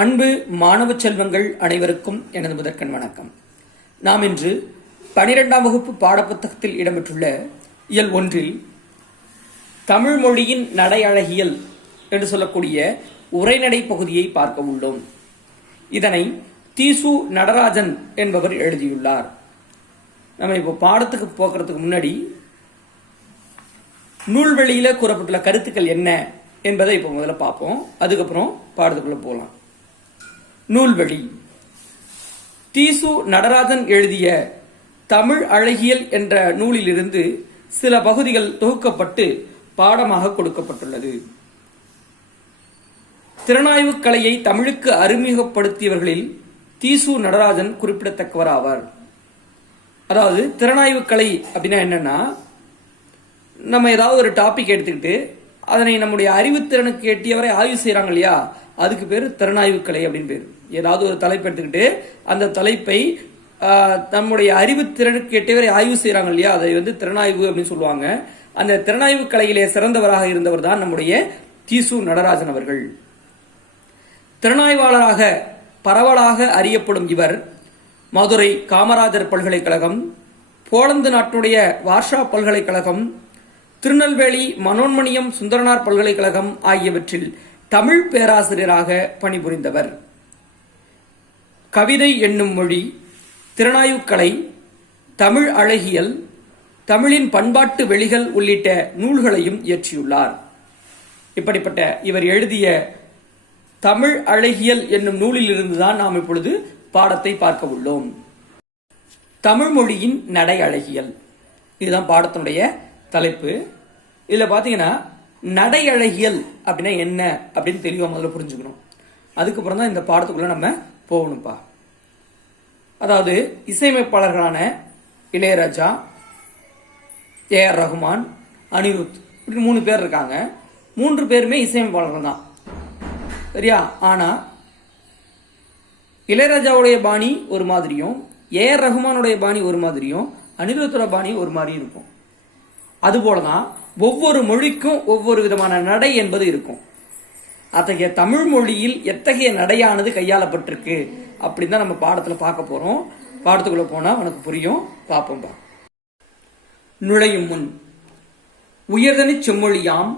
அன்பு மாணவ செல்வங்கள் அனைவருக்கும் எனது முதற்கண் வணக்கம். நாம் இன்று 12ஆம் வகுப்பு பாடப்புத்தகத்தில் இடம்பெற்றுள்ள இயல் 1 தமிழ் மொழியின் நடை அழகியல் என்று சொல்லக்கூடிய உரைநடை பகுதியை பார்க்க உள்ளோம். இதனை தீசு நடராஜன் என்பவர் எழுதியுள்ளார். நம்ம இப்போ பாடத்துக்கு போகிறதுக்கு முன்னாடி நூல்வெளியில கூறப்பட்டுள்ள கருத்துக்கள் என்ன என்பதை இப்போ முதல்ல பார்ப்போம். அதுக்கப்புறம் பாடத்துக்குள்ள போகலாம். நூல்வெளி. தீசு நடராஜன் எழுதிய தமிழ் அழகியல் என்ற நூலிலிருந்து சில பகுதிகள் தொகுக்கப்பட்டு பாடமாக கொடுக்கப்பட்டுள்ளது. திறனாய்வு கலையை தமிழுக்கு அறிமுகப்படுத்தியவர்களில் தீசு நடராஜன் குறிப்பிடத்தக்கவர் ஆவார். அதாவது திறனாய்வு கலை அப்படின்னா என்னன்னா, நம்ம ஏதாவது ஒரு டாபிக் எடுத்துக்கிட்டு அதனை நம்முடைய அறிவுத்திறனுக்கு எட்டியவரை ஆய்வு செய்யறாங்க இல்லையா, அதுக்கு பேர் திறனாய்வு கலை அப்படின்னு பேர். ஏதாவது ஒரு தலைப்பு எடுத்துக்கிட்டு அந்த தலைப்பை நம்முடைய அறிவுத்திறனுக்கு எட்டியவரை ஆய்வு செய்யறாங்க இல்லையா, அதை திறனாய்வு அப்படின்னு சொல்லுவாங்க. அந்த திறனாய்வு கலையிலே சிறந்தவராக இருந்தவர் தான் நம்முடைய தீசு நடராஜன் அவர்கள். திறனாய்வாளராக பரவலாக அறியப்படும் இவர் மதுரை காமராஜர் பல்கலைக்கழகம், போலந்து நாட்டுடைய வார்ஷா பல்கலைக்கழகம், திருநெல்வேலி மனோன்மணியம் சுந்தரனார் பல்கலைக்கழகம் ஆகியவற்றில் தமிழ் பேராசிரியராக பணிபுரிந்தவர். கவிதை என்னும் மொழி, திறனாய்வுக்கலை, தமிழ் அழகியல், தமிழின் பண்பாட்டு வெளிகள் உள்ளிட்ட நூல்களையும் இயற்றியுள்ளார். இப்படிப்பட்ட இவர் எழுதிய தமிழ் அழகியல் என்னும் நூலில் இருந்துதான் நாம் இப்பொழுது பாடத்தை பார்க்க உள்ளோம். தமிழ் மொழியின் நடை அழகியல், இதுதான் பாடத்தினுடைய தலைப்பு. இதுல பாத்தீங்கன்னா நடை அழகியல் அப்படின்னா என்ன அப்படின்னு தெளிவா முதல்ல புரிஞ்சுக்கணும். அதுக்கப்புறம் தான் இந்த பாடத்துக்குள்ள நம்ம போகணும்பா. அதாவது இசையமைப்பாளர்களான இளையராஜா, ஏ.ஆர். ரகுமான், அனிருத், இப்படி 3 பேர் இருக்காங்க. 3 பேருமே இசையமைப்பாளர்கள் தான், சரியா? ஆனா இளையராஜாவுடைய பாணி ஒரு மாதிரியும், ஏ.ஆர். ரகுமானுடைய பாணி ஒரு மாதிரியும், அனிருத்தோட பாணி ஒரு மாதிரி இருக்கும். அதுபோலதான் ஒவ்வொரு மொழிக்கும் ஒவ்வொரு விதமான நடை என்பது இருக்கும். அத்தகைய தமிழ் மொழியில் எத்தகைய நடையானது கையாளப்பட்டிருக்கு அப்படின்னு தான் நம்ம பாடத்துல பார்க்க போறோம். பாடத்துக்குள்ள போனா உனக்கு புரியும், பார்ப்போம்பா. நுழையும் முன் உயர்தனி செம்மொழியாம்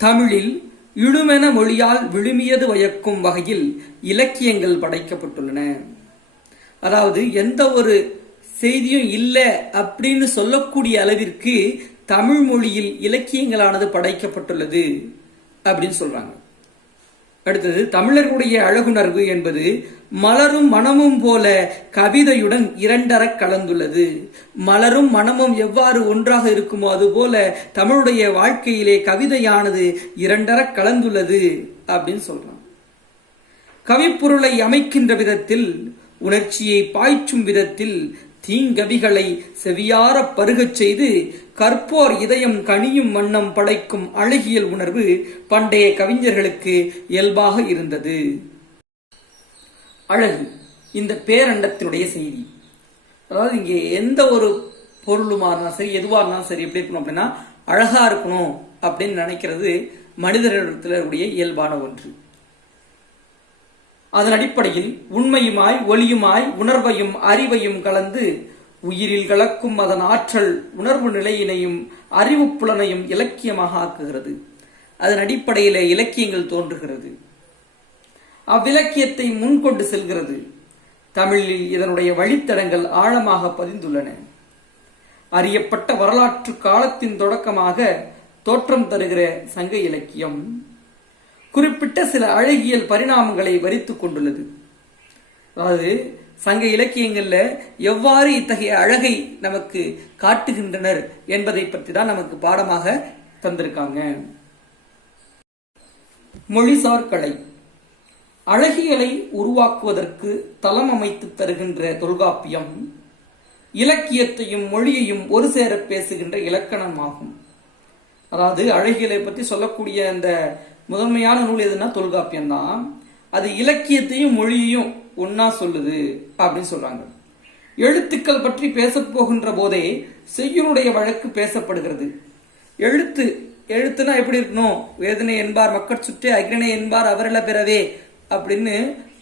தமிழில் இழுமென மொழியால் விழுமியது வயக்கும் வகையில் இலக்கியங்கள் படைக்கப்பட்டுள்ளன. அதாவது எந்த ஒரு செய்தியும் இல்லை அப்படின்னு சொல்லக்கூடிய அளவிற்கு தமிழ் மொழியில் இலக்கியங்களானது படைக்கப்பட்டுள்ளது அப்படின்னு சொல்றாங்க. அடுத்தது, தமிழர்களுடைய அழகுணர்வு என்பது மலரும் மனமும் போல கவிதையுடன் இரண்டர கலந்துள்ளது. மலரும் மனமும் எவ்வாறு ஒன்றாக இருக்குமோ அது போல தமிழுடைய வாழ்க்கையிலே கவிதையானது இரண்டர கலந்துள்ளது அப்படின்னு சொல்றாங்க. கவிப்பொருளை அமைக்கின்ற விதத்தில், உணர்ச்சியை பாய்ச்சும் விதத்தில் தீங்கவிகளை செவியார பருகச் செய்து கற்போர் இதயம் கனியும் வண்ணம் படைக்கும் அழகியல் உணர்வு பண்டைய கவிஞர்களுக்கு இயல்பாக இருந்தது. அழகு இந்த பேரண்டத்தினுடைய செய்தி. அதாவது இங்கே எந்த ஒரு பொருளுமா இருந்தாலும் சரி, எதுவா இருந்தாலும் சரி, எப்படி இருக்கணும் அப்படின்னா அழகா இருக்கணும் அப்படின்னு நினைக்கிறது மனிதர்களிடத்திலுடைய இயல்பான ஒன்று. அதன் அடிப்படையில் உண்மையுமாய் ஒளியுமாய் உணர்வையும் அறிவையும் கலந்து உயிரில் கலக்கும் அதன் ஆற்றல் உணர்வு நிலையினையும் அறிவு புலனையும் இலக்கியமாக ஆக்குகிறது. அதன் அடிப்படையில இலக்கியங்கள் தோன்றுகிறது. அவ்விலக்கியத்தை முன்கொண்டு செல்கிறது. தமிழில் இதனுடைய வழித்தடங்கள் ஆழமாக பதிந்துள்ளன. அறியப்பட்ட வரலாற்று காலத்தின் தொடக்கமாக தோற்றம் தருகிற சங்க இலக்கியம் குறிப்பிட்ட சில அழகியல் பரிணாமங்களை வரித்துக் கொண்டுள்ளது. அதாவது சங்க இலக்கியங்கள்ல எவ்வாறு இத்தகைய அழகை நமக்கு காட்டுகின்றனர் என்பதை பற்றி தான் நமக்கு பாடமாக தந்திருக்காங்க. மொழிசார் கலை. அழகியலை உருவாக்குவதற்கு தளம் அமைத்து தருகின்ற தொல்காப்பியம் இலக்கியத்தையும் மொழியையும் ஒரு சேர பேசுகின்ற இலக்கணமாகும். அதாவது அழகியலை பற்றி சொல்லக்கூடிய அந்த முதன்மையான நூல் எதுனா தொல்காப்பியம் தான். அது இலக்கியத்தையும் மொழியையும் ஒன்னா சொல்லுது அப்படின்னு சொல்றாங்க. எழுத்துக்கள் பற்றி பேச போகின்ற போதே செய்யுளுடைய வழக்கு பேசப்படுகிறது. எழுத்துனா எப்படி இருக்கணும்? வேதனை என்பார் மக்கட் சுற்றே, அக்ரணை என்பார் அவரெல்லாம் பிறவே அப்படின்னு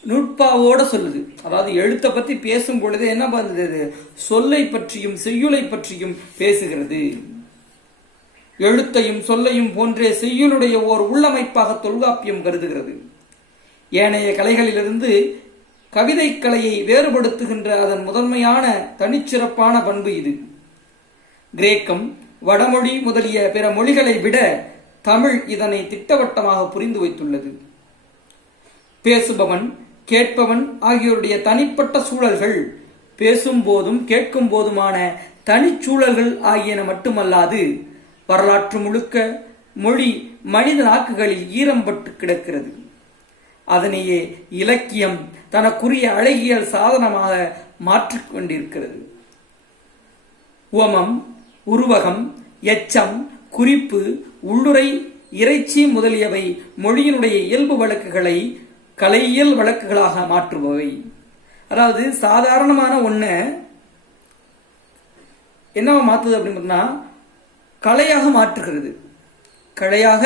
நுட்பாவோட சொல்லுது. அதாவது எழுத்தை பத்தி பேசும் பொழுது என்ன பண்ணுது, சொல்லை பற்றியும் செய்யுளை பற்றியும் பேசுகிறது. எழுத்தையும் சொல்லையும் போன்றே செய்யுளுடைய ஓர் உள்ளமைப்பாக தொல்காப்பியம் கருதுகிறது. ஏனைய கலைகளிலிருந்து கவிதை கலையை வேறுபடுத்துகின்ற அதன் முதன்மையான தனிச்சிறப்பான பண்பு இது. கிரேக்கம், வடமொழி முதலிய பிற மொழிகளை விட தமிழ் இதனை திட்டவட்டமாக புரிந்து வைத்துள்ளது. பேசுபவன், கேட்பவன் ஆகியோருடைய தனிப்பட்ட சூழல்கள், பேசும் போதும் கேட்கும் போதுமான தனிச்சூழல்கள் ஆகியன மட்டுமல்லாது வரலாற்று முழுக்க மொழி மனித நாக்குகளில் ஈரம்பட்டு கிடக்கிறது. அதனையே இலக்கியம் தனக்குரிய அழகியல் சாதனமாக மாற்றிக்கொண்டிருக்கிறது. உவமம், உருவகம், எச்சம், குறிப்பு, உள்ளுரை, இறைச்சி முதலியவை மொழியினுடைய இயல்பு வழக்குகளை கலையியல் வழக்குகளாக மாற்றுபவை. அதாவது சாதாரணமான ஒண்ண என்னவா மாற்றுது அப்படின்னு பார்த்தா கலையாக மாற்றுகிறது. கலையாக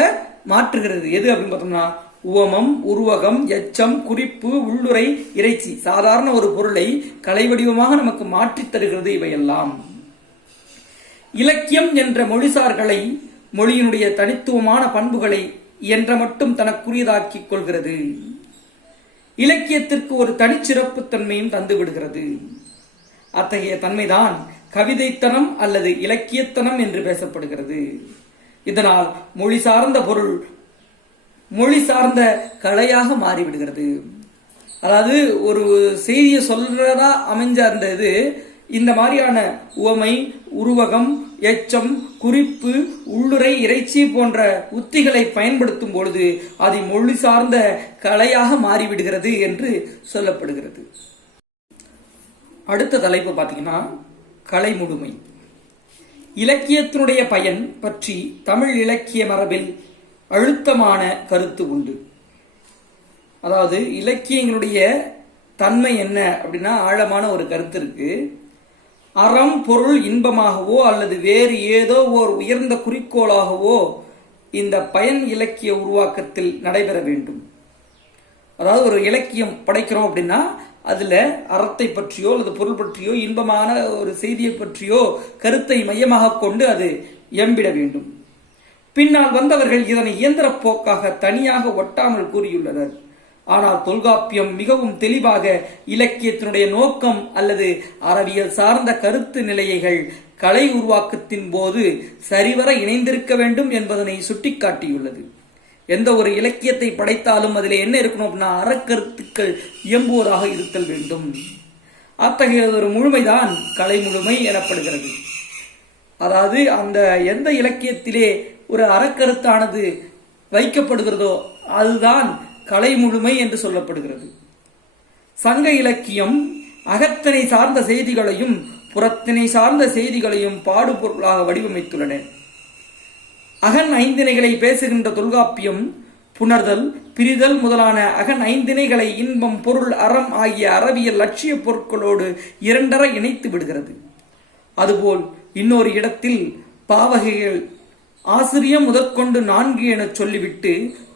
மாற்றுகிறது எது அப்படின்னு பார்த்தோம்னா உவமம், உருவகம், எச்சம், குறிப்பு, உள்ளுரை, இறைச்சி. சாதாரண ஒரு பொருளை கலை வடிவமாக நமக்கு மாற்றித் தருகிறது இவையெல்லாம். இலக்கியம் என்ற மொழிசார்களை மொழியினுடைய தனித்துவமான பண்புகளை என்ற மட்டும் தனக்குரியதாக்கிக் கொள்கிறது. இலக்கியத்திற்கு ஒரு தனிச்சிறப்பு தன்மையும் தந்துவிடுகிறது. அத்தகைய தன்மைதான் கவிதைத்தனம் அல்லது இலக்கியத்தனம் என்று பேசப்படுகிறது. இதனால் மொழி சார்ந்த பொருள் மொழி சார்ந்த கலையாக மாறிவிடுகிறது. அதாவது ஒரு செய்தியை சொல்றதா அமைஞ்ச அந்த இது இந்த மாதிரியான உவமை, உருவகம், எச்சம், குறிப்பு, உள்ளுரை, இறைச்சி போன்ற உத்திகளை பயன்படுத்தும் பொழுது அது மொழி சார்ந்த கலையாக மாறிவிடுகிறது என்று சொல்லப்படுகிறது. அடுத்த தலைப்பு பார்த்தீங்கன்னா கலைமுழுமை. இலக்கியத்தினுடைய பயன் பற்றி தமிழ் இலக்கிய மரபில் அழுத்தமான கருத்து உண்டு. அதாவது இலக்கியங்களுடைய தன்மை என்ன அப்படின்னா ஆழமான ஒரு கருத்து இருக்கு. அறம், பொருள், இன்பமாகவோ அல்லது வேறு ஏதோ ஓர் உயர்ந்த குறிக்கோளாகவோ இந்த பயன் இலக்கிய உருவாக்கத்தில் நடைபெற வேண்டும். அதாவது ஒரு இலக்கியம் படைக்கிறோம் அப்படின்னா அதுல அறத்தை பற்றியோ அல்லது பொருள் பற்றியோ இன்பமான ஒரு செய்தியை பற்றியோ கருத்தை மையமாக கொண்டு அது எம்பிட வேண்டும். பின்னால் வந்தவர்கள் இதனை இயந்திர போக்காக தனியாக ஒட்டாமல் கூறியுள்ளனர். ஆனால் தொல்காப்பியம் மிகவும் தெளிவாக இலக்கியத்தினுடைய நோக்கம் அல்லது அறிவியல் சார்ந்த கருத்து நிலையைகள் கலை உருவாக்கத்தின் போது சரிவர இணைந்திருக்க வேண்டும் என்பதனை சுட்டிக்காட்டியுள்ளது. எந்த ஒரு இலக்கியத்தை படைத்தாலும் அதில் என்ன இருக்கணும் அப்படின்னா அறக்கருத்துக்கள் இயம்புவதாக இருத்தல் வேண்டும். அத்தகைய ஒரு முழுமைதான் கலை முழுமை எனப்படுகிறது. அதாவது அந்த எந்த இலக்கியத்திலே ஒரு அறக்கருத்தானது வைக்கப்படுகிறதோ அதுதான் கலை முழுமை என்று சொல்லப்படுகிறது. சங்க இலக்கியம் அகத்தினை சார்ந்த செய்திகளையும் புறத்தினை சார்ந்த செய்திகளையும் பாடுபொருளாக வடிவமைத்துள்ளன. அகன் ஐந்திணைகளை பேசுகின்ற தொல்காப்பியம் புணர்தல், பிரிதல் முதலான அகன் ஐந்திணைகளை இன்பம், பொருள், அறம் ஆகிய அறவியல் லட்சிய பொருட்களோடு இரண்டர இணைத்து விடுகிறது. அதுபோல் இன்னொரு இடத்தில் பாவகைகள் ஆசிரியம் முதற்கொண்டு 4 எனச் சொல்லிவிட்டு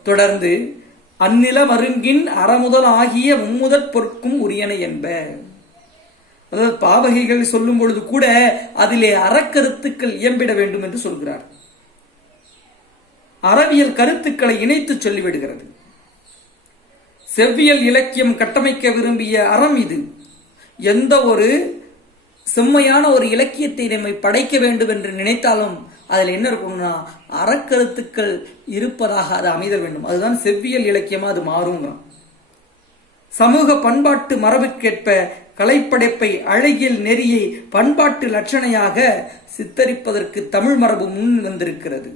தொடர்ந்து அந்நில மருங்கின் அறமுதல் ஆகிய மும்முதற் பொருட்கும் உரியன என்ப. அதாவது பாவகைகள் சொல்லும் பொழுது கூட அதிலே அறக்கருத்துக்கள் இயம்பிட வேண்டும் என்று சொல்கிறார். அறவியல் கருத்துக்களை இணைத்து சொல்லிவிடுகிறது. செவ்வியல் இலக்கியம் கட்டமைக்க விரும்பிய அறம் இது. எந்த ஒரு செம்மையான ஒரு இலக்கியத்தை நம்மை படைக்க வேண்டும் என்று நினைத்தாலும் அதில் என்ன இருக்கணும்னா அறக்கருத்துக்கள் இருப்பதாக அது அமைதல் வேண்டும். அதுதான் செவ்வியல் இலக்கியமா அது மாறுங்க. சமூக பண்பாட்டு மரபுக்கேற்ப கலைப்படைப்பை அழகியல் நெறியை பண்பாட்டு லட்சணையாக சித்தரிப்பதற்கு தமிழ் மரபு முன் வந்திருக்கிறது,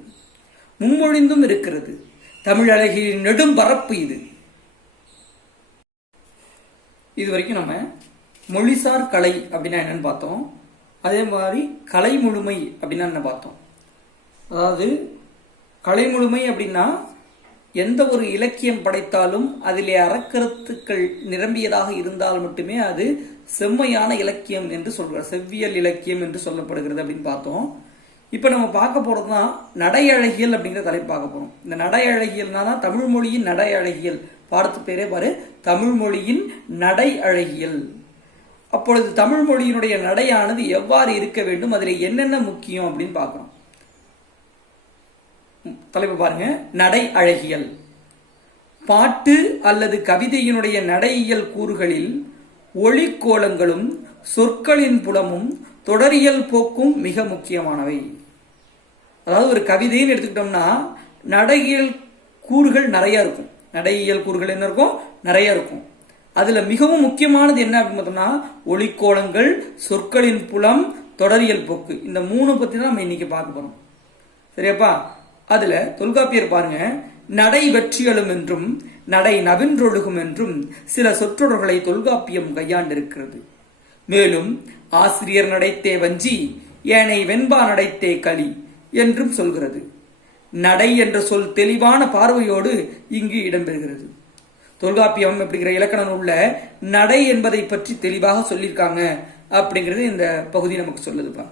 முன்மொழிந்தும் இருக்கிறது. தமிழ் அழகியின் நெடும் பரப்பு இது. இதுவரைக்கும் நம்ம மொழிசார் கலை அப்படின்னா என்னன்னு பார்த்தோம். அதே மாதிரி கலை முழுமை அப்படின்னா என்ன பார்த்தோம். அதாவது கலை முழுமை அப்படின்னா எந்த ஒரு இலக்கியம் படைத்தாலும் அதிலே அறக்கருத்துக்கள் நிரம்பியதாக இருந்தால் மட்டுமே அது செம்மையான இலக்கியம் என்று சொல்கிறார். செவ்வியல் இலக்கியம் என்று சொல்லப்படுகிறது அப்படின்னு பார்த்தோம். இப்ப நம்ம பார்க்க போறதுதான் நடை அழகியல் அப்படிங்கிற தலைப்பு பார்க்க போறோம். இந்த நடை அழகியல்னா தான் தமிழ் மொழியின் நடை அழகியல். பாடத்து பேரே பாரு, தமிழ் மொழியின் நடை அழகியல். அப்பொழுது தமிழ் மொழியினுடைய நடையானது எவ்வாறு இருக்க வேண்டும், அதில் என்னென்ன முக்கியம் அப்படின்னு பார்க்கிறோம். தலைப்பு பாருங்க, நடை அழகியல். பாட்டு அல்லது கவிதையினுடைய நடையியல் கூறுகளில் ஒளிக்கோலங்களும் சொற்களின் புலமும் தொடரியல் போக்கும் மிக முக்கியமானவை. அதாவது ஒரு கவிதைன்னு எடுத்துக்கிட்டோம்னா நடையியல் கூறுகள் நிறைய இருக்கும். நடையியல் கூறுகள் என்ன இருக்கும்? நிறைய இருக்கும். அதுல மிகவும் முக்கியமானது என்ன அப்படின்னு பார்த்தோம்னா ஒளிக்கோலங்கள், சொற்களின் புலம், தொடரியல் போக்கு. இந்த 3 பத்தி தான் நம்ம இன்னைக்கு பார்க்க போறோம். சரியாப்பா? அதுல தொல்காப்பியர் பாருங்க, நடை வெற்றியலும் என்றும் நடை நவின்றொழுகும் என்றும் சில சொற்றொடர்களை தொல்காப்பியம் கையாண்டிருக்கிறது. மேலும் ஆசிரியர் நடைத்தே வஞ்சி, ஏனை வெண்பா நடைத்தே களி என்றும் சொல்கிறது. நடை என்ற சொல் தெளிவான பார்வையோடு இங்கு இடம்பெறுகிறது. தொல்காப்பியம் அப்படிங்கிற இலக்கண நூல்ல நடை என்பதை பற்றி தெளிவாக சொல்லியிருக்காங்க அப்படிங்கிறது இந்த பகுதி நமக்கு சொல்லுதுப்பா.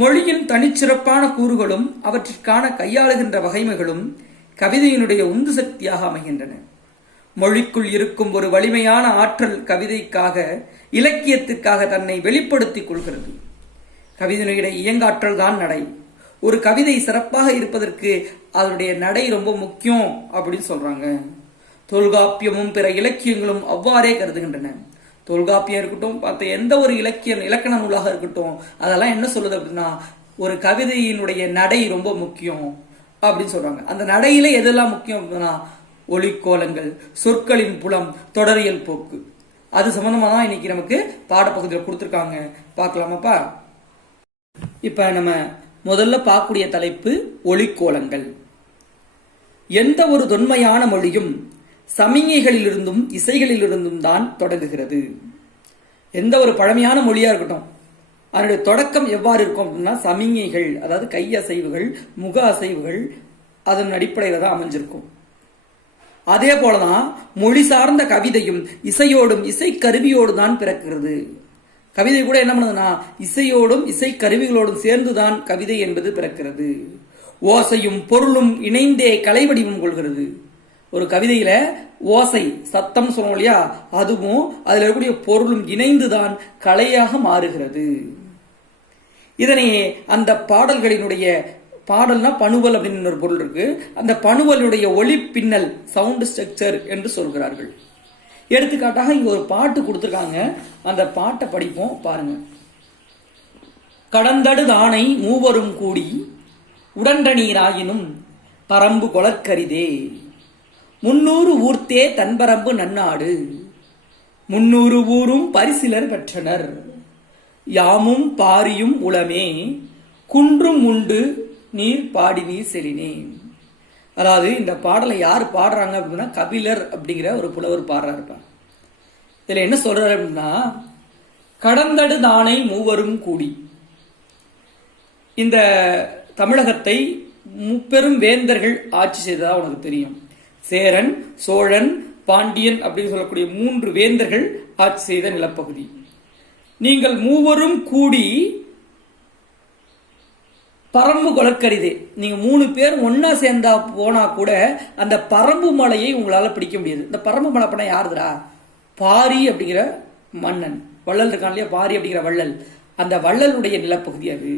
மொழியின் தனிச்சிறப்பான கூறுகளும் அவற்றிற்கான கையாளுகின்ற வகைமைகளும் கவிதையினுடைய உந்து சக்தியாக அமைகின்றன. மொழிக்குள் இருக்கும் ஒரு வலிமையான ஆற்றல் கவிதைக்காக, இலக்கியத்துக்காக தன்னை வெளிப்படுத்திக் கொள்கிறது. கவிதையினுடைய இயங்காற்றல் தான் நடை. ஒரு கவிதை சிறப்பாக இருப்பதற்கு அதனுடைய நடை ரொம்ப முக்கியம் அப்படின்னு சொல்றாங்க. தொல்காப்பியமும் பிற இலக்கியங்களும் அவ்வாறே கருதுகின்றன. தொல்காப்பியம் இருக்கட்டும், பார்த்த எந்த ஒரு இலக்கண நூலாக இருக்கட்டும், அதெல்லாம் என்ன சொல்லுது அப்படின்னா ஒரு கவிதையினுடைய நடை ரொம்ப முக்கியம் அப்படின்னு சொல்றாங்க. அந்த நடையில எதெல்லாம் முக்கியம் அப்படின்னா ஒளிக்கோலங்கள், சொற்களின் புலம், தொடரியல் போக்கு. அது சம்பந்தமா தான் இன்னைக்கு நமக்கு பாடப்பகுதியில் கொடுத்துருக்காங்க. பார்க்கலாமாப்பா? இப்ப நம்ம முதல்ல பார்க்கக்கூடிய தலைப்பு ஒளிக்கோலங்கள். எந்த ஒரு தொன்மையான மொழியும் சமிஞைகளிலிருந்தும் இசைகளிலிருந்தும் தான் தொடங்குகிறது. எந்த ஒரு பழமையான மொழியா இருக்கட்டும், அதனுடைய தொடக்கம் எவ்வாறு இருக்கும் அப்படின்னா சமிஞைகள், அதாவது கையசைவுகள், முக அசைவுகள், அதன் அடிப்படையில் தான் அமைஞ்சிருக்கும். அதே போலதான் மொழி சார்ந்த கவிதையும் இசையோடும் இசை கருவியோடு தான் பிறக்கிறது. கவிதை கூட என்ன பண்ணுதுன்னா இசையோடும் இசை கருவிகளோடும் சேர்ந்துதான் கவிதை என்பது பிறக்கிறது. ஓசையும் பொருளும் இணைந்தே கலை வடிவம் கொள்கிறது. ஒரு கவிதையில ஓசை, சத்தம் சொல்றோம் இல்லையா, அதுவும் அதுல இருக்கக்கூடிய பொருளும் இணைந்துதான் கலையாக மாறுகிறது. இதனையே அந்த பாடல்களினுடைய, பாடல்னா பணுவல் அப்படின்னு ஒரு பொருள் இருக்கு, அந்த பணுவலுடைய ஒளி பின்னல், சவுண்ட் ஸ்ட்ரக்சர் என்று சொல்கிறார்கள். எடுத்துக்காட்டாக இங்க ஒரு பாட்டு கொடுத்திருக்காங்க, அந்த பாட்டை படிப்போம் பாருங்க. கடந்தடு தானை மூவரும் கூடி உடன்ற நீராயினும் பரம்பு கொளற்கரிதே, 300 ஊர்த்தே தன்பரம்பு நன்னாடு, 300 ஊரும் பரிசிலர் பெற்றனர், யாமும் பாரியும் உளமே, குன்றும் உண்டு நீர் பாடி நீர் செலினே. அதாவது இந்த பாடலை யார் பாடுறாங்க அப்படின்னா கபிலர் அப்படிங்கிற ஒரு புலவர் பாடுறாரு. இதுல என்ன சொல்றாரு அப்படின்னா கடந்தடு தானை மூவரும் கூடி, இந்த தமிழகத்தை முப்பெரும் வேந்தர்கள் ஆட்சி செய்ததா உனக்கு தெரியும். சேரன், சோழன், பாண்டியன் அப்படின்னு சொல்லக்கூடிய 3 வேந்தர்கள் ஆட்சி செய்த நிலப்பகுதி. நீங்கள் மூவரும் கூடி பரம்பு கொளற்கரிதே, நீங்க 3 பேர் ஒன்னா சேர்ந்தா போனா கூட அந்த பரம்பு மலையை உங்களால பிடிக்க முடியாது. இந்த பரம்பு மலை பண்ண யாருதுரா? பாரி அப்படிங்கிற மன்னன், வள்ளல் இருக்கான் இல்லையா, பாரி அப்படிங்கிற வள்ளல், அந்த வள்ளலுடைய நிலப்பகுதி அது.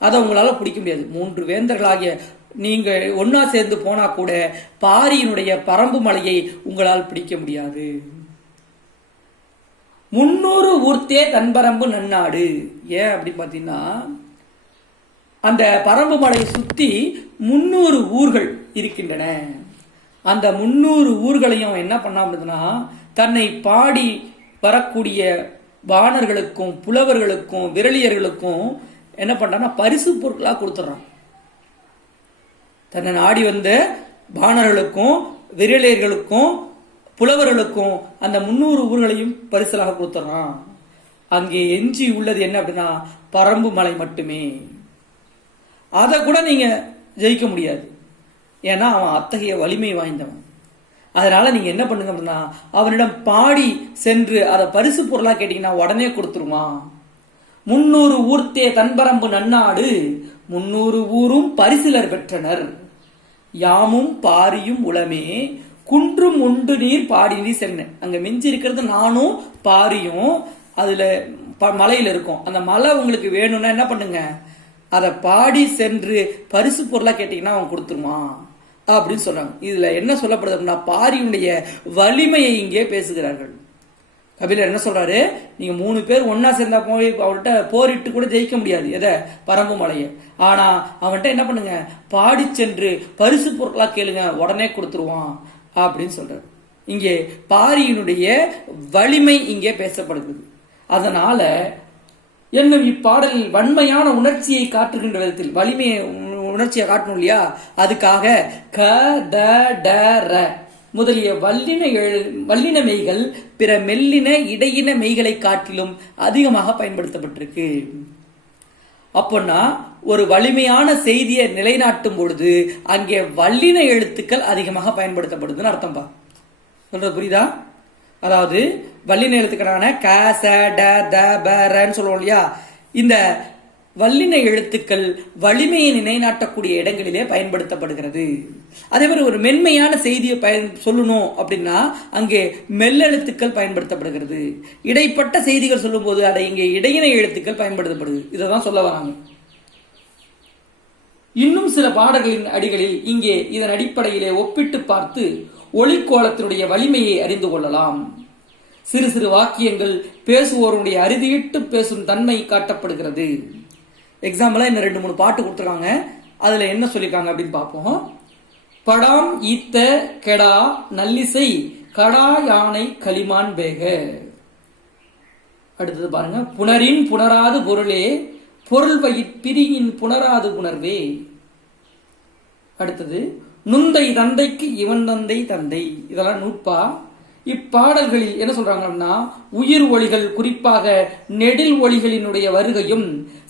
அதை உங்களால பிடிக்க முடியாது. 3 வேந்தர்களாகிய நீங்க ஒன்னா சேர்ந்து போனா கூட பாரியினுடைய பரம்பு மலையை உங்களால் பிடிக்க முடியாது. 300 ஊர்த்தே தன்பரம்பு நன்னாடு. ஏன் அப்படின்னு பாத்தீங்கன்னா அந்த பரம்பு மலையை சுத்தி 300 ஊர்கள் இருக்கின்றன. அந்த 300 ஊர்களையும் என்ன பண்ணா தன்னை பாடி வரக்கூடிய வாணர்களுக்கும் புலவர்களுக்கும் விரலியர்களுக்கும் என்ன பண்றான்னா பரிசு பொருட்களா கொடுத்துறான். தன்னை நாடி வந்த வாணர்களுக்கும் விரலியர்களுக்கும் புலவர்களுக்கும் அந்த 300 ஊர்களையும் பரிசலாக கொடுத்துறான். அங்கே எஞ்சி உள்ளது என்ன அப்படின்னா பரம்பு மலை மட்டுமே. அதை கூட நீங்க ஜெயிக்க முடியாது, ஏன்னா அவன் அத்தகைய வலிமை வாய்ந்தவன். அதனால நீங்க என்ன பண்ணுங்க அப்படின்னா அவனிடம் பாடி சென்று அதை பரிசு பொருளா கேட்டீங்கன்னா உடனே கொடுத்துருவான். 300 ஊர்த்தே தன்பரம்பு நன்னாடு 300 ஊரும் பரிசிலர் பெற்றனர். யாமும் பாரியும் உளமே குன்றும் உண்டு நீர் பாடி நீர் சென்ன. அங்க மிஞ்சி இருக்கிறது நானும் பாரியும், அதுல மலையில இருக்கும். அந்த மலை உங்களுக்கு வேணும்னா என்ன பண்ணுங்க, அதை பாடி சென்று பரிசு பொருளா கேட்டீங்கன்னா அவன் கொடுத்துருமா அப்படின்னு சொல்றாங்க. இதுல என்ன சொல்லப்படுது அப்படின்னா, பாரியுடைய வலிமையை இங்கே பேசுகிறார்கள். கபிலர் என்ன சொல்றாரு, நீங்க 3 பேர் ஒன்னா சேர்ந்தா போய் அவர்கிட்ட போரிட்டு கூட ஜெயிக்க முடியாது எதை, பரம்பு மலையை. ஆனா அவன்கிட்ட என்ன பண்ணுங்க, பாடி சென்று பரிசு பொருளா கேளுங்க, உடனே கொடுத்துருவான் அப்படின்னு சொல்றாரு. இங்கே பாரியினுடைய வலிமை இங்கே பேசப்படுகிறது. அதனால என்னும் இப்பாடலில் வன்மையான உணர்ச்சியை காட்டுகின்ற விதத்தில், வலிமையை உணர்ச்சியை காட்டணும் இல்லையா, அதுக்காக க த ட ர முதலிய வல்லின மெய்கள் பிற மெல்லின இடையின மெய்களை காட்டிலும் அதிகமாக பயன்படுத்தப்பட்டிருக்கு. அப்போன்னா ஒரு வலிமையான செய்தியை நிலைநாட்டும் பொழுது அங்கே வல்லின எழுத்துக்கள் அதிகமாக பயன்படுத்தப்படுதுன்னு அர்த்தம்பா. சொல்றது புரியுதா? அதாவது வல்லின எழுத்துக்களான க ச ட த ப ரன்னு சொல்லுவோம் இல்லையா, இந்த வல்லின எழுத்துக்கள் வலிமையை நிலைநாட்டக்கூடிய இடங்களிலே பயன்படுத்தப்படுகிறது. அதே மாதிரி ஒரு மென்மையான செய்தியை சொல்லணும் அப்படின்னா அங்கே மெல்லெழுத்துக்கள் பயன்படுத்தப்படுகிறது. இடைப்பட்ட செய்திகள் சொல்லும் போது அதை இங்கே இடையின எழுத்துக்கள் பயன்படுத்தப்படுது. இதைதான் சொல்ல வராங்க. இன்னும் சில பாடல்களின் அடிகளில் இங்கே இதன் அடிப்படையிலே ஒப்பிட்டு பார்த்து ஒளிக்கோலத்தினுடைய வலிமையை அறிந்து கொள்ளலாம். சிறு சிறு வாக்கியங்கள் பேசுவோருடைய அறுதியிட்டு பேசும் தன்மை காட்டப்படுகிறது. எக்ஸாம்பிளா இன்னும் 2-3 பாட்டு கொடுத்துருக்காங்க. அதுல என்ன சொல்லிருக்காங்க அப்படின்னு பார்ப்போம். படாம் ஈத்த கெடா நல்லிசை கடா யானை களிமான் பேக. அடுத்தது பாருங்க, புணரின் புணராது பொருளே பொருள் வயிற்பிரியின் புணராது புணர்வே. அடுத்தது, நுந்தை தந்தைக்கு இவன் தந்தை தந்தை. இதெல்லாம் நூற்பா. இப்பாடல்களில் என்ன சொல்றாங்கன்னா, உயிர் ஒளிகள் குறிப்பாக நெடில் ஒளிகளினுடைய வருகையும்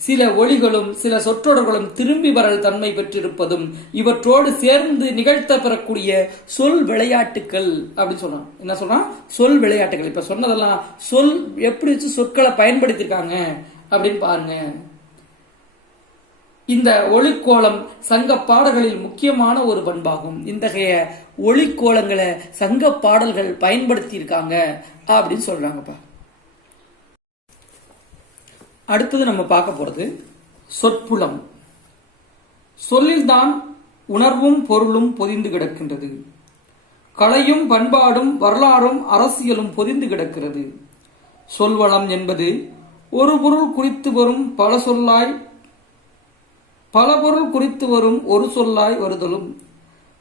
சில ஒளிகளும் சில சொற்றொடர்களும் திரும்பி வரல் தன்மை பெற்றிருப்பதும் இவற்றோடு சேர்ந்து நிகழ்த்த பெறக்கூடிய சொல் விளையாட்டுக்கள் அப்படின்னு சொல்றான். என்ன சொல்றான், சொல் விளையாட்டுகள். இப்ப சொன்னதெல்லாம் சொல் எப்படி வச்சு சொற்களை பயன்படுத்திருக்காங்க அப்படின்னு பாருங்க. இந்த ஒளிக்கோலம் சங்க பாடல்களில் முக்கியமான ஒரு பண்பாகும். இத்தகைய ஒளிக்கோலங்களை சங்க பாடல்கள் பயன்படுத்தி இருக்காங்க அப்படின்னு சொல்றாங்கப்பா. அடுத்தது நம்ம பார்க்க போறது சொற்புலம். சொல்லில்தான் உணர்வும் பொருளும் பொதிந்து கிடக்கின்றது. கலையும் பண்பாடும் வரலாறும் அரசியலும் பொதிந்து கிடக்கிறது. சொல்வளம் என்பது ஒரு பொருள் குறித்து வரும் பல பொருள் குறித்து வரும் ஒரு சொல்லாய் வருதலும்,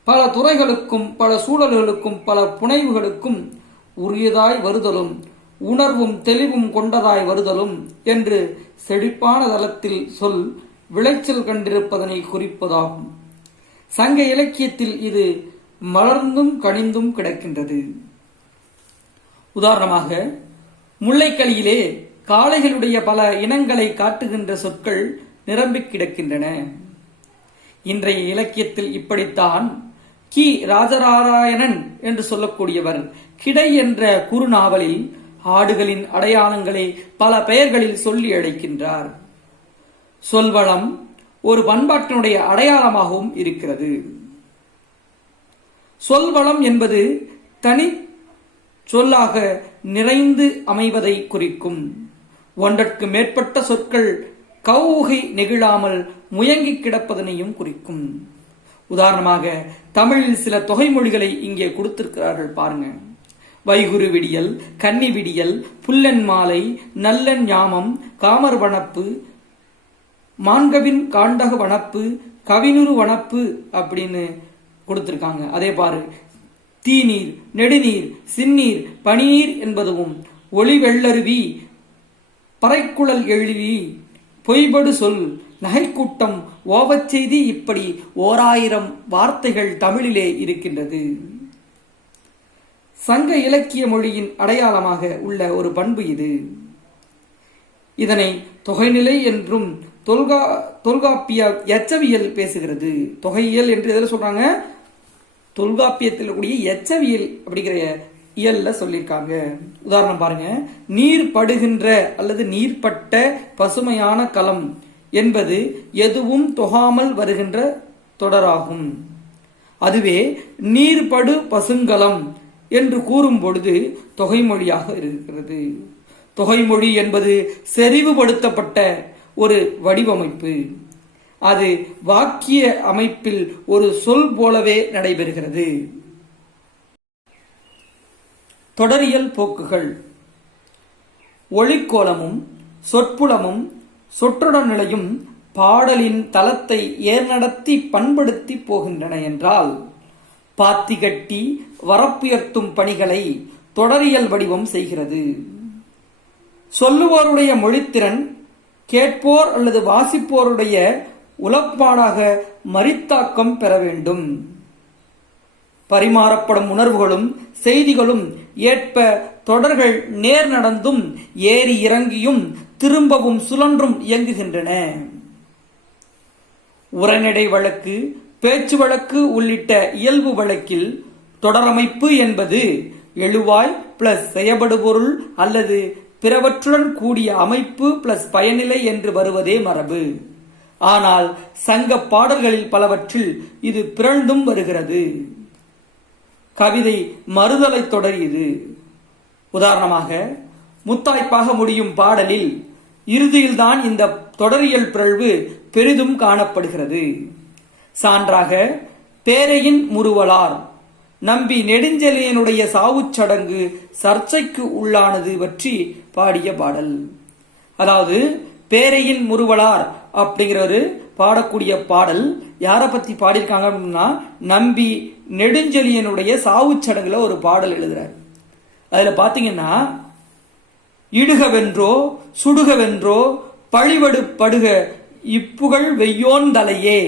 பல துறைகளுக்கும் பல சூழல்களுக்கும் பல புனைவுகளுக்கும் உரியதாய் வருதலும், உணர்வும் தெளிவும் கொண்டதாய் வருதலும் என்று செழிப்பான தளத்தில் சொல் விளைச்சல் கண்டிருப்பதனை குறிப்பதாகும். சங்க இலக்கியத்தில் இது மலர்ந்தும் கனிந்தும் கிடக்கின்றது. உதாரணமாக, முல்லைக்கலியிலே காளைகளுடைய பல இனங்களை காட்டுகின்ற சொற்கள் நிரம்பி கிடக்கின்றன. இன்றைய இலக்கியத்தில் இப்படித்தான் கி ராஜராராயணன் என்று சொல்லக்கூடியவர் கிடை என்ற குறுநாவலில் ஆடுகளின் அடையாளங்களை பல பெயர்களில் சொல்லி அழைக்கின்றார். சொல்வளம் ஒரு பண்பாட்டினுடைய அடையாளமாகவும் இருக்கிறது. சொல்வளம் என்பது தனி சொல்லாக நிறைந்து அமைவதை குறிக்கும். ஒன்றற்கு மேற்பட்ட சொற்கள் கௌகை நெகிழாமல் முயங்கி கிடப்பதனையும் குறிக்கும். உதாரணமாக, தமிழில் சில தொகை மொழிகளை இங்கே கொடுத்திருக்கிறார்கள் பாருங்க. வைகுரு விடியல், கன்னி விடியல், புல்லன் மாலை, நல்லன் ஞாமம், காமர் வனப்பு, மான்கவின் காண்டக வனப்பு, கவினுரு வனப்பு அப்படின்னு கொடுத்திருக்காங்க. அதே பாரு, தீநீர், நெடுநீர், சின்னீர், பனீர் என்பதும், ஒளி வெள்ளருவி, பறைக்குழல் எழுவி, பொய்படு சொல், நகைக்கூட்டம், ஓவச் செய்தி, இப்படி 1000 வார்த்தைகள் தமிழிலே இருக்கின்றது. சங்க இலக்கிய மொழியின் அடையாளமாக உள்ள ஒரு பண்பு இது. இதனை தொகைநிலை என்றும் தொல்காப்பிய எச்சவியல் பேசுகிறது. தொகையியல் என்று எதில் சொல்றாங்க, தொல்காப்பியத்தில் கூடிய எச்சவியல் அப்படிங்கிற இயல்ல சொல்லியிருக்காங்க. உதாரணம் பாருங்க, நீர் படுகின்ற அல்லது நீர்ப்பட்ட பசுமையான களம் என்பது எதுவும் தொகாமல் வருகின்ற தொடராகும். அதுவே நீர்படு பசுங்கலம் என்று கூறும் பொழுது தொகைமொழியாக இருக்கிறது. தொகைமொழி என்பது செறிவுபடுத்தப்பட்ட ஒரு வடிவமைப்பு. அது வாக்கிய அமைப்பில் ஒரு சொல் போலவே நடைபெறுகிறது. தொடரியல் போக்குகள். ஒளிக்கோலமும் சொற்புலமும் சொற்றொடர் நிலையும் பாடலின் தளத்தை ஏர்நடத்தி பண்படுத்தி போகின்றன என்றால், பாத்தி கட்டி வரப்புயர்த்தும் பணிகளை தொடரியல் வடிவம் செய்கிறது. சொல்லுவோருடைய மொழித்திறன் கேட்போர் அல்லது வாசிப்போருடைய உளப்பாடாக மரித்தாக்கம் பெற வேண்டும். பரிமாறப்படும் உணர்வுகளும் செய்திகளும் ஏற்ப தொடர்கள் நேர் நடந்தும் ஏறி இறங்கியும் திரும்பவும் சுழன்றும் இயங்குகின்றன. உரைநடை வழக்கு, பேச்சு வழக்கு உள்ளிட்ட இயல்பு வழக்கில் தொடரமைப்பு என்பது எழுவாய் பிளஸ் செயப்படுபொருள் அல்லது பிறவற்றுடன் கூடிய அமைப்பு பிளஸ் பயனிலை என்று வருவதே மரபு. ஆனால் சங்க பாடல்களில் பலவற்றில் இது பிறழ்ந்தும் வருகிறது. கவிதை மறுதலை தொடர் இது. உதாரணமாக, முத்தாய்ப்பாக முடியும் பாடலில் இறுதியில்தான் இந்த தொடரியல் பிறழ்வு பெரிதும் காணப்படுகிறது. சான்றாக, பேரையின் முறுவலார் நம்பி நெடுஞ்செழியனுடைய சாவுச் சடங்கு சர்ச்சைக்கு உள்ளானது பற்றி பாடிய பாடல். அதாவது பேரையின் முறுவலார் அப்படிங்கிறவரு பாடக்கூடிய பாடல் யாரை பத்தி பாடியிருக்காங்க அப்படின்னா, நம்பி நெடுஞ்செழியனுடைய சாவுச் சடங்குல ஒரு பாடல் எழுதுறாரு. அதுல பாத்தீங்கன்னா, இடுகவென்றோ சுடுகவென்றோ பழிவடு படுக இப்புகழ் வெய்யோன் தலையே.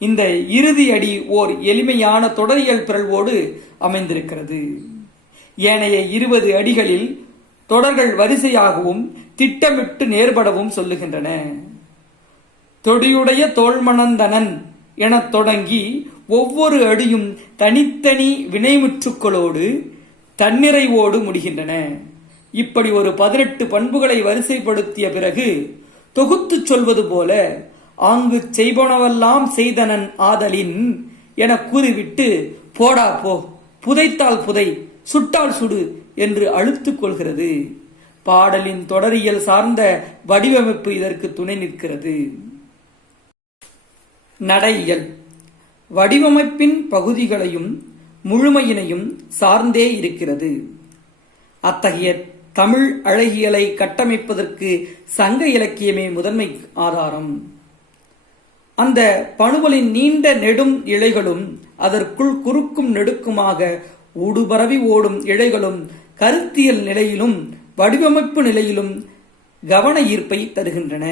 இந்த இறுதி அடி ஓர் எளிமையான தொடரியல் பிறழ்வோடு அமைந்திருக்கிறது. ஏனைய 20 அடிகளில் தொடர்கள் வரிசையாகவும் திட்டமிட்டு நேர்படவும் சொல்லுகின்றன. தொடியுடைய தோள்மணந்தனன் எனத் தொடங்கி ஒவ்வொரு அடியும் தனித்தனி வினைமுற்றுக்களோடு தன்னிறைவோடு முடிகின்றன. இப்படி ஒரு 18 பண்புகளை வரிசைப்படுத்திய பிறகு தொகுத்து சொல்வது போல, ஆங்கு செய்பனவெல்லாம் செய்தனன் ஆதலின் என கூறிவிட்டு, போடா போ, புதைத்தால் புதை, சுட்டால் சுடு என்று அழுத்துக் கொள்கிறது. பாடலின் தொடரியல் சார்ந்த வடிவமைப்பு இதற்கு துணை நிற்கிறது. நடையியல் வடிவமைப்பின் பகுதிகளையும் முழுமையினையும் சார்ந்தே இருக்கிறது. அத்தகைய தமிழ் அழகியலை கட்டமைப்பதற்கு சங்க இலக்கியமே முதன்மை ஆதாரம். அந்த பணுவலின் நீண்ட நெடும் இழைகளும் அதற்குள் குறுக்கும் நெடுக்குமாக ஊடுபரவி ஓடும் இழைகளும் கருத்தியல் நிலையிலும் வடிவமைப்பு நிலையிலும் கவன ஈர்ப்பை தருகின்றன.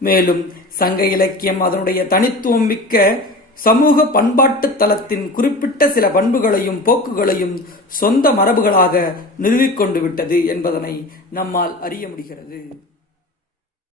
மேலும் சங்க இலக்கியம் அதனுடைய தனித்துவம் மிக்க சமூக பண்பாட்டு தளத்தின் குறிப்பிட்ட சில பண்புகளையும் போக்குகளையும் சொந்த மரபுகளாக நிறுவிக்கொண்டு விட்டது என்பதனை நம்மால் அறிய முடிகிறது.